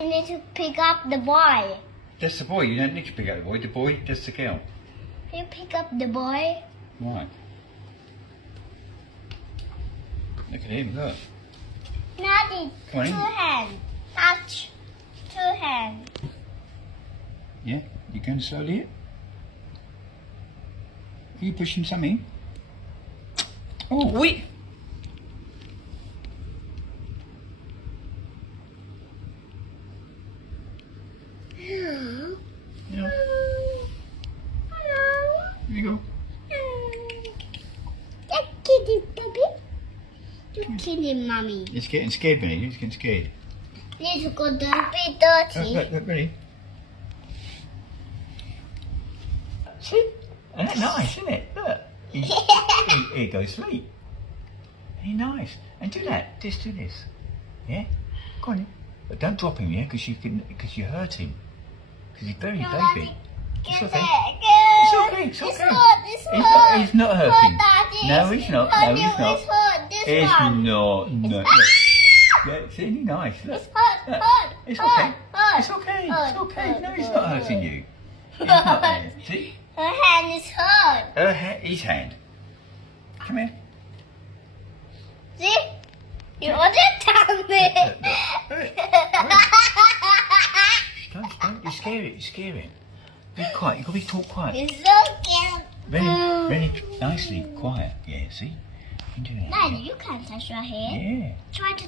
You need to pick up the boy. That's the boy. You don't need to pick up the boy. The boy does the girl. You pick up the boy. Right. Look at him, look. Daddy, Come on in. 2 hands. Touch. 2 hands. Yeah? You going slowly? Are you pushing something? Oh, wait! Hello. Yeah. Hello. Here you go. That kitty, baby. You kidding, mommy. It's getting scared, Benny. It's getting scared. Need to go be dirty. Look, Benny. See? Isn't that nice, isn't it? Look. Here you go, sleep. Hey, nice. And do that. Just do this. Yeah? Go on then. But don't drop him, yeah? Because you hurt him. Because he's very baby. It's okay. It's okay. It's okay. It's hurt. He's not hurting. Daddy. No, he's not. No, he's not. It's hurt. This It's one. not. No. hurt. Yeah, it's really nice. Look. It's hurt. Look. Hurt. It's hurt, okay. Hurt. It's okay. Hurt. It's okay. Hurt. No, he's hurt, not hurting hurt. you. He's not there. See? Her hand is hurt. His hand. Come here. See? You want to tell me? Don't. You scare it. You scare it. Be quiet. You've got to be talk quiet. It's so cute. Really, nicely, quiet. Yeah, see? You can do that. Daddy, you can't touch your hair. Yeah. Try to